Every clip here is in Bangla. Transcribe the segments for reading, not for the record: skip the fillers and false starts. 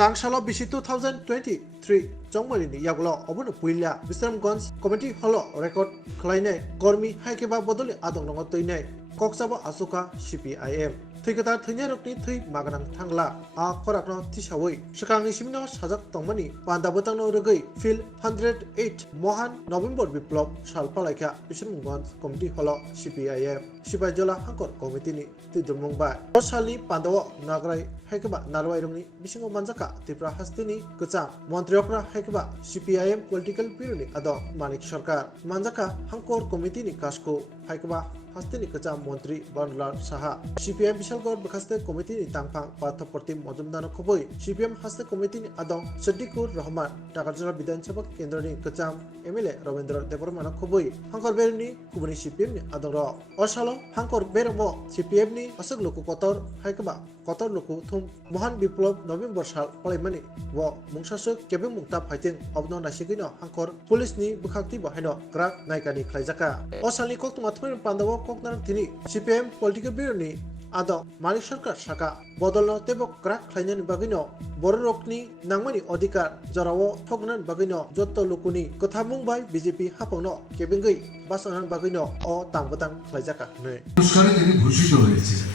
Tangshala bisi 2023 Jongmani Yaglo Obunu Puilla Visramgons Committee Holo Record Kleine Gormi Haikeba Bodoli Adong Nongotoine Koksabo Asuka CPIM Thikata Thanyarokni Thui Maganang Thangla A Korakno Tishawi Shakangni Simino Sajak Tongmani Pandabotangno Regai Phil 108 Mohan November Biplop Shalpalaika Visramgons Committee Holo CPIM Sibajola Hankor Committee ni Tidumungba Osali Pandawa Nagrai Haikeba Narwairungni Bisingo Manjaka Tipra Hastini Kucha Montreokra Haikeba CPIM Political Bureau ni Ado Manik Sarkar Manjaka Hankor Committee ni Kasko Haikeba Hastini Kucha Montri Banlar Saha CPIM Bishalgor Bakaste Committee ni Tangpang Pathaporti Mojumdano Khoboi CPIM Haste Committee ni Ado Siddiqur Rahman Takarjara Bidhan Sabha Kendra ni Kucha MLA Ravindra Devarmana Khoboi Hankor Berni Kubuni CPIM ni Ado Ro Osalo Hankor Bermo CPIM ni Asuk Luku Kotor Haikeba Kotor Luku Thum Mohan Biplop November Sal Palaimani Wo Mungsasuk Kebeng Mungta Fighting Obno Nasigino Hankor Police ni Bukhakti Bahino Krak Naikani Klaijaka Osali Kok Tumatmer Pandawa Koknar Tini CPIM Political Bureau ni Ado Manik Sarkar Saka Bodolno Tebo Krak Klainan Bagino Borokni Nangmani Odikar Jarawo Thognan Bagino Jotto Lukuni Kothamung Bai BJP Hapongno Kebengai Basanan Bagino O Tangbatang Klaijaka Ne পুরস্কারে তিনি ভূষিত হয়েছিলেন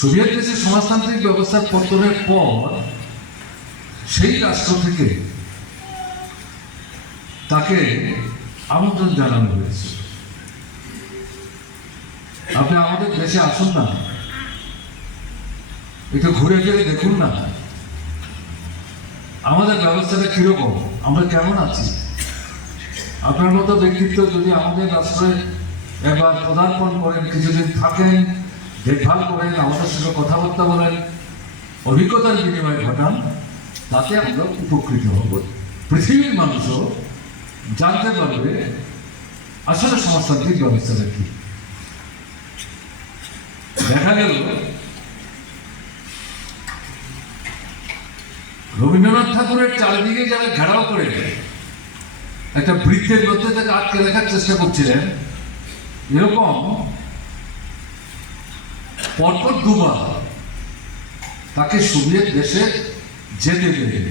সোভিয়েত দেশের সমাজতান্ত্রিক ব্যবস্থার পতনের পর সেই রাষ্ট্র থেকে তাকে আমন্ত্রণ জানানো হয়েছে আপনি আমাদের দেশে আসুন না একটু ঘুরে ফিরে দেখুন না আমাদের ব্যবস্থাটা কিরকম আমরা কেমন আছি আপনার মতো ব্যক্তিত্ব যদি আমাদের রাষ্ট্রে একবার পদার্পণ করেন কিছুদিন থাকেন দেখভাল করেন আমাদের সঙ্গে কথাবার্তা বলেন অভিজ্ঞতার বিনিময় ঘটান তাতে আমরা উপকৃত হব পৃথিবীর মানুষও জানতে পারবে আসলে সমাজতান্ত্রিক ব্যবস্থাটা কি দেখা গেল রবীন্দ্রনাথ ঠাকুরের চারিদিকে যারা ঘেরাও করে একটা বৃত্তের মধ্যে তাকে আটকে রাখার চেষ্টা করছিলেন এরকম পরপর দুবার তাকে সোভিয়েত দেশে যেতে দিলেন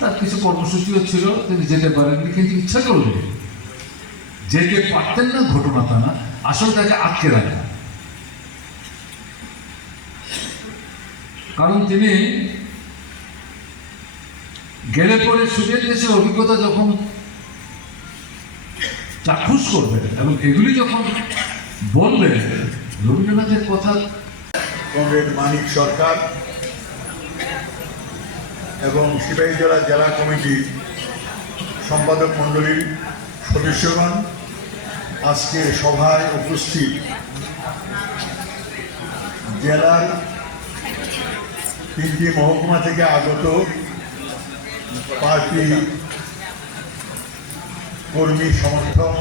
তার কিছু কর্মসূচিও ছিল তিনি যেতে পারেননি কিন্তু ইচ্ছা করলে যেতে পারতেন না ঘটনা তা না আসলে তাকে আটকে রাখা কারণ তিনি গেলে পরে সোভিয়েত দেশের অভিজ্ঞতা যখন চাক্ষুষ করবেন এবং এগুলি যখন বলবেন রবীন্দ্রনাথের কথা কমরেড মানিক সরকার এবং সিপাহীজলা জেলা কমিটির সম্পাদক মণ্ডলীর সদস্যগণ আজকে সভায় উপস্থিত জেলার 3টি মহকুমা থেকে আগত পার্টি কর্মী সমর্থক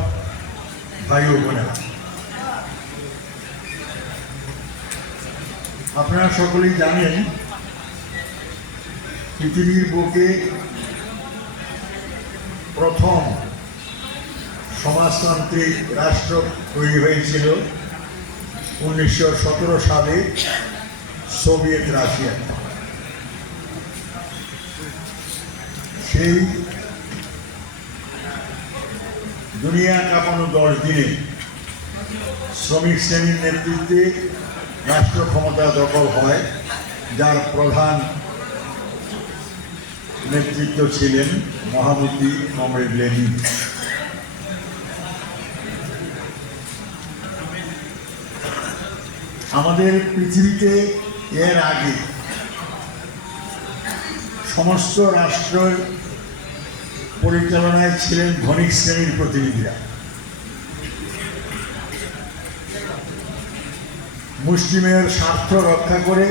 ভাই ও বোনেরা আপনারা সকলেই জানেন পৃথিবীর বুকে প্রথম সমাজতান্ত্রিক রাষ্ট্র তৈরি হয়েছিল 1917 সালে সোভিয়েত রাশিয়া সেই দুনিয়া কাঁপানো 10 দিনে শ্রমিক শ্রেণীর নেতৃত্বে রাষ্ট্র ক্ষমতা দখল হয় যার প্রধান নেতৃত্ব ছিলেন মহামতি কমরেড লেনিন আমাদের পৃথিবীতে এর আগে সমস্ত রাষ্ট্র পরিচালনায় ছিলেন ধনিক শ্রেণীর প্রতিনিধিরা মুসলিমের স্বার্থ রক্ষা করে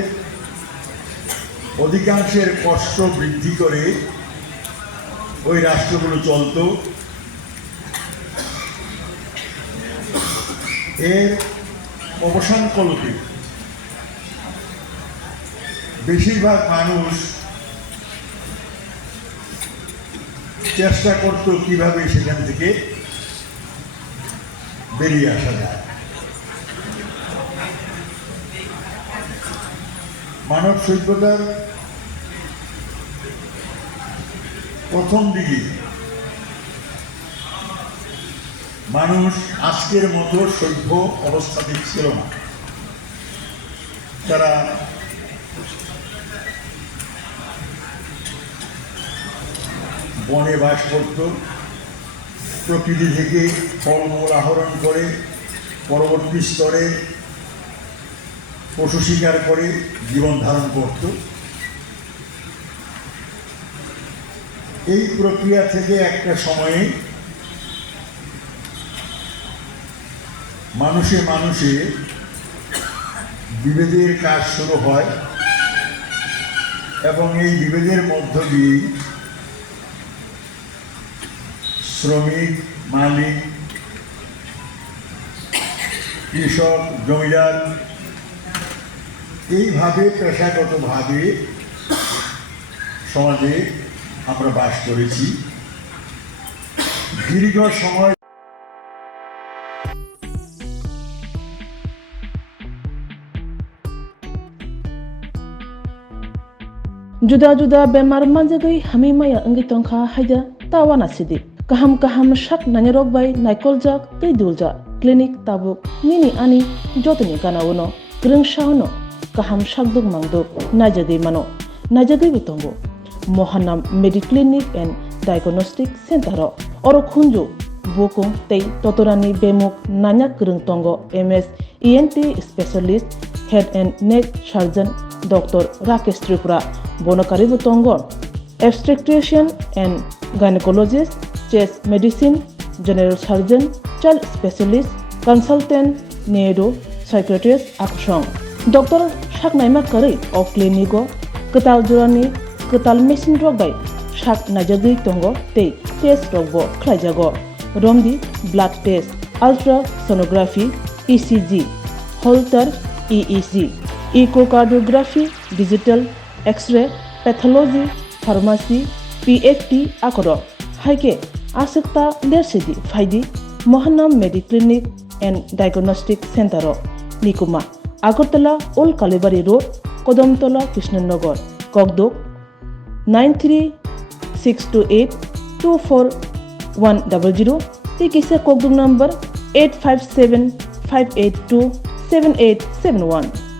অধিকাংশের কষ্ট বৃদ্ধি করে ওই রাষ্ট্রগুলো চলত এর অবসান কল্পে বেশিরভাগ মানুষ চেষ্টা করত কিভাবে সেখান থেকে বেরিয়ে আসা যায় মানব সভ্যতার প্রথম দিকে মানুষ আজকের মতো সভ্য অবস্থাতে ছিল না। তারা বনে বাস করত, প্রকৃতি থেকে ফলমূল আহরণ করে, পরবর্তী স্তরে পশু শিকার করে জীবন ধারণ করত। এই প্রক্রিয়া থেকে একটা সময়ে মানুষে মানুষে বিভেদের কাজ শুরু হয় এবং এই বিভেদের মধ্য দিয়ে শ্রমিক, মালিক, কৃষক, জমিদার এইভাবে পেশাগতভাবে সমাজে আমরা বাস করেছি দীর্ঘ সময়। Juda-juda bemar manjagai hamimaya anggi tongkha haida tawana sidi. Kaham shak nanyarok bai naikolja tei dulja. Klinik tabuk nini ani jotoni kanawono. Greng shauno kaham shakduk mangduk najagai mano. Najagai bitongo. Mohanam Mediclinic and Diagnostic Center oro khunju bokung tei totorani bemuk nanya greng tongo MS ENT Specialist Head and Neck Surgeon Dr. Rakesh Tripura Bonakari Butongo, Obstetrician and Gynecologist, Chest Medicine, General Surgeon, Child Specialist, Consultant, Neuro, Psychiatrist, Akshong. Dr. Shaknaima Kari of Clinico, Ketal Jurani, Ketal Machine Rogbai, Shak Najagi Tongo, Te, Test Rogbo, Klajago, Romdi, Blood Test, Ultrasonography, ECG, Holter, EEG, Echocardiography, Digital, X-ray, Pathology, Pharmacy, PFT, Akoro, Haike, Asekta, Lersidi, Faidi, Mohanam Mediclinic and Diagnostic Center, Nikuma, Agartala, Old Kalibari Road, Kodamtola, Krishnanagar, Kogdok, 93-628-24100, Tikisa Kogdok number 857-582-7871.